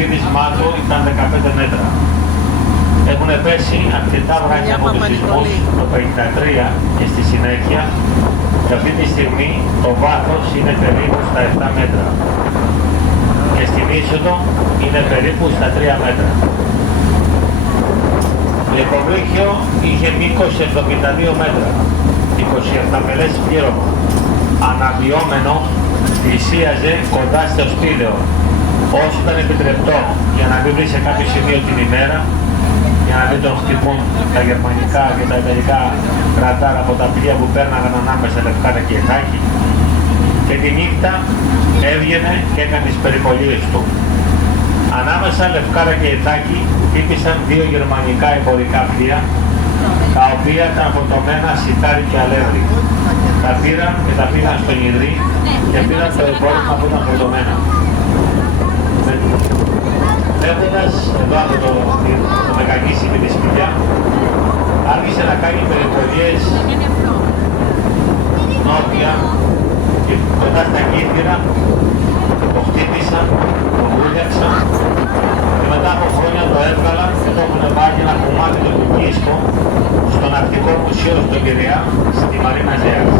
βύθισμά του ήταν 15 μέτρα. Έχουν πέσει αρκετά βράχια από τους σεισμούς το 1953 και στη συνέχεια, και αυτή τη στιγμή το βάθος είναι περίπου στα 7 μέτρα και στην είσοδο είναι περίπου στα 3 μέτρα. Το υποβρύχιο είχε μήκος 72 μέτρα, 27 μελές πλήρωμα, αναβιώμενο, πλησίαζε κοντά στο σπήλαιο, όσο ήταν επιτρεπτό για να μην βρει σε κάποιο σημείο την ημέρα, για να μην τον χτυπούν τα γερμανικά και τα ιταλικά κρατάρα από τα πλοία που πέρναγαν ανάμεσα Λευκάρα και Ιθάκη, και τη νύχτα έβγαινε και έκανε τις περιπολίες του. Ανάμεσα Λευκάρα και Ιθάκη χτύπησαν δύο γερμανικά εμπορικά πλοία, τα οποία ήταν φορτωμένα σιτάρι και αλεύρι. Τα πήραν και τα πήγαν στον Ιδρύ και πήραν το εμπόρευμα που ήταν φορτωμένα. Βλέποντας εδώ από το Μεγακίσι με τη σπηλιά, άρχισε να κάνει περιπολίες νότια και κοντά στα Κύθυρα, το χτύπησαν, το βούλιαξαν και μετά από χρόνια το έβγαλαν και το έχουν βάλει ένα κομμάτι του Κίσκο στο Ναυτικό Μουσείο στον Πειραιά, στη Μαρίνα Ζέας.